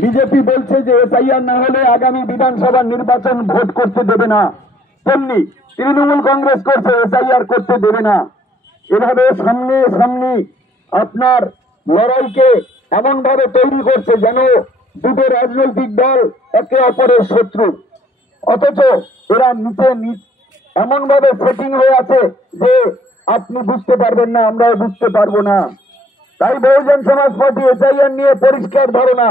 BJP বলছে যে SIR না হলে আগামী বিধানসভা নির্বাচন ভোট করতে দেবে না, তেমনি তৃণমূল কংগ্রেস করছে এসআইআর করতে দেবে না। এভাবে সামনে সামনে আপনার লড়াইকে এমন ভাবে তৈরি করছে যেন দুটো রাজনৈতিক দল একে অপরের শত্রু, অথচ এরা নিচে এমন ভাবে সেটিং হয়ে আছে যে আপনি বুঝতে পারবেন না, আমরাও বুঝতে পারবো না। তাই বহুজন সমাজ পার্টি এসআইআর নিয়ে পরিষ্কার ধারণা,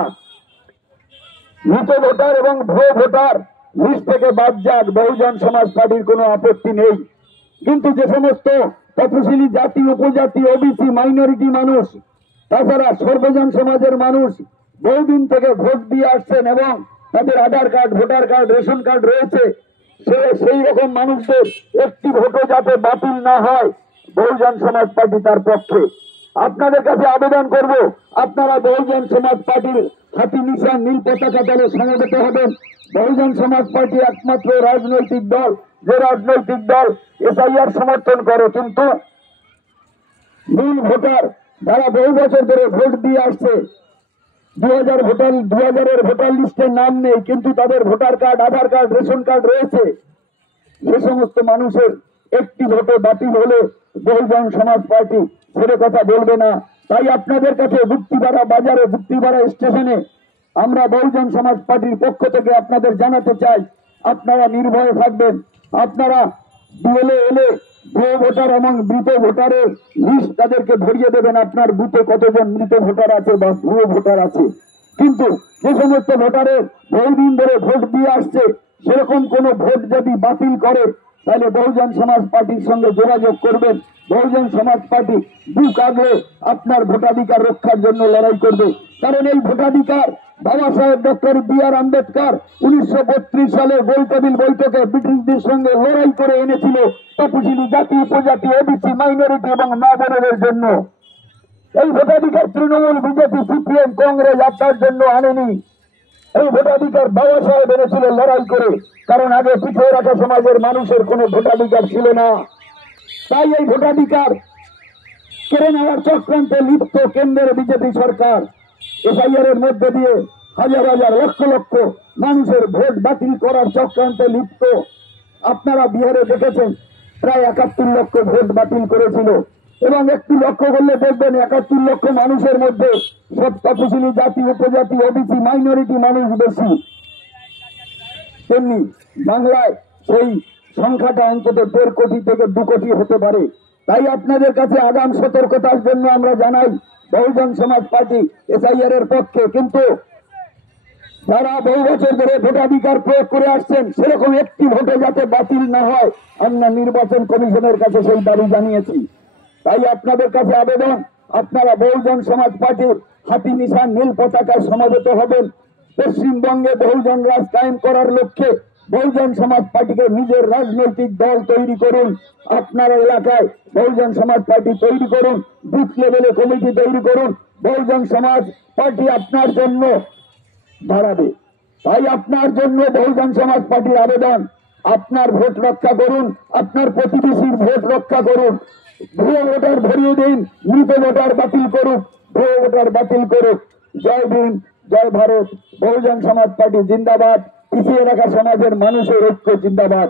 মৃত ভোটার এবং ভুয়ো ভোটার লিস্ট থেকে বাদ যাক, বহুজন সমাজ পার্টির কোনো আপত্তি নেই। কিন্তু যে সমস্ত তফসিলি জাতি, উপজাতি, ওবিসি, মাইনরিটি মানুষ, তাছাড়া সর্বজন সমাজের মানুষ বহুদিন থেকে ভোট দিয়ে আসছেন এবং তাদের Aadhaar card, voter card, ration card রয়েছে, সেই রকম মানুষদের একটি ভোটও যাতে বাতিল না হয়, বহুজন সমাজ পার্টি তার পক্ষে। আপনাদের কাছে আবেদন করব, আপনারা বহুজন সমাজ পার্টির হাতি নিশান নীল পতাকা দলে সমবেত হবেন। বহুজন সমাজ পার্টি একমাত্র রাজনৈতিক দল যে রাজনৈতিক দল এসআইআর সমর্থন করে, কিন্তু মূল ভোটার যারা বহু বছর ধরে ভোট দিয়ে আসছে, 2000-এর ভোটার লিস্টে নাম নেই, কিন্তু তাদের ভোটার কার্ড, আধার কার্ড, রেশন কার্ড রয়েছে, সে সমস্ত মানুষের একটি ভোটে বাতিল হলে বহুজন সমাজ পার্টি ছেড়ে কথা বলবে না। তাই আপনাদের কাছে যুক্তিপাড়া বাজারে, যুক্তিপাড়া স্টেশনে আমরা বহুজন সমাজ পার্টির পক্ষ থেকে আপনাদের জানাতে চাই, আপনারা নির্ভয়ে থাকবেন। আপনারা বিএলএ এলে ভুয়ো ভোটার এবং মৃত ভোটারের লিস্ট তাদেরকে ধরিয়ে দেবেন, আপনার বুথে কতজন মৃত ভোটার আছে বা ভুয়ো ভোটার আছে। কিন্তু যে সমস্ত ভোটারের বহুদিন ধরে ভোট দিয়ে আসছে, সেরকম কোন ভোট যদি বাতিল করে তাহলে বহুজন সমাজ পার্টির সঙ্গে যোগাযোগ করবেন। বহুজন সমাজ পার্টি বুক আগলে আপনার ভোটাধিকার রক্ষার জন্য লড়াই করবে। কারণ এই ভোটাধিকার বাবা সাহেব ডক্টর বি.আর. আম্বেদকর 1932 সালে গোলটেবিল বৈঠকে ব্রিটিশদের সঙ্গে লড়াই করে এনেছিল তপশিলি জাতি, উপজাতি, ওবিসি, মাইনরিটি এবং মা বোনেদের জন্য। এই ভোটাধিকার তৃণমূল, বিজেপি, সিপিএম, কংগ্রেস আপনার জন্য আনেনি। এই ভোটাধিকার বাবা সাহেব এনেছিল লড়াই করে, কারণ আগে পিছিয়ে রাখা সমাজের মানুষের কোনো ভোটাধিকার ছিল না। তাই এই ভোটাধিকার কেড়ে নেওয়ার চক্রান্তে লিপ্ত কেন্দ্রের বিজেপি সরকার। এসআইআর এর মধ্যে দিয়ে হাজার হাজার, লক্ষ লক্ষ মানুষের ভোট বাতিল করার চক্রান্তে লিপ্ত। আপনারা বিহারে দেখেছেন প্রায় 71 লক্ষ ভোট বাতিল করেছিল, এবং একটু লক্ষ্য করলে দেখবেন 71 লক্ষ মানুষের মধ্যে সব তফসিলি জাতি, উপজাতি, ওবিসি, মাইনরিটি মানুষ বেশি। তেমনি বাংলায় সেই সংখ্যাটা অন্তত 1.5 কোটি থেকে 2 কোটি হতে পারে। তাই আপনাদের কাছে আগাম সতর্কতার জন্য আমরা জানাই, বহুজন সমাজ পার্টি এসআইআর এর পক্ষে, কিন্তু যারা বহু বছর ধরে ভোটাধিকার প্রয়োগ করে আসছেন সেরকম একটি ভোটে যাতে বাতিল না হয়, আমরা নির্বাচন কমিশনের কাছে সেই দাবি জানিয়েছি। তাই আপনাদের কাছে আবেদন, আপনারা বহুজন সমাজ পার্টির হাতি নিশান নীল পতাকায় সমবেত হবেন। পশ্চিমবঙ্গে বহুজন রাজ কায়েম করার লক্ষ্যে বহুজন সমাজ পার্টিকে নিজের রাজনৈতিক দল তৈরি করুন। আপনার এলাকায় বহুজন সমাজ পার্টি তৈরি করুন, বুথ লেভেলে কমিটি তৈরি করুন। বহুজন সমাজ পার্টি আপনার জন্য দাঁড়াবে। তাই আপনার জন্য বহুজন সমাজ পার্টির আবেদন, আপনার ভোট রক্ষা করুন, আপনার প্রতিবেশীর ভোট রক্ষা করুন। ভুয়ো ভোটার ধরিয়ে দিন, মৃত ভোটার বাতিল করুক, ভুয়ো ভোটার বাতিল করুক। জয় ভীম, জয় ভারত। বহুজন সমাজ পার্টি জিন্দাবাদ। পিছিয়ে রাখা সমাজের মানুষের ঐক্য জিন্দাবাদ।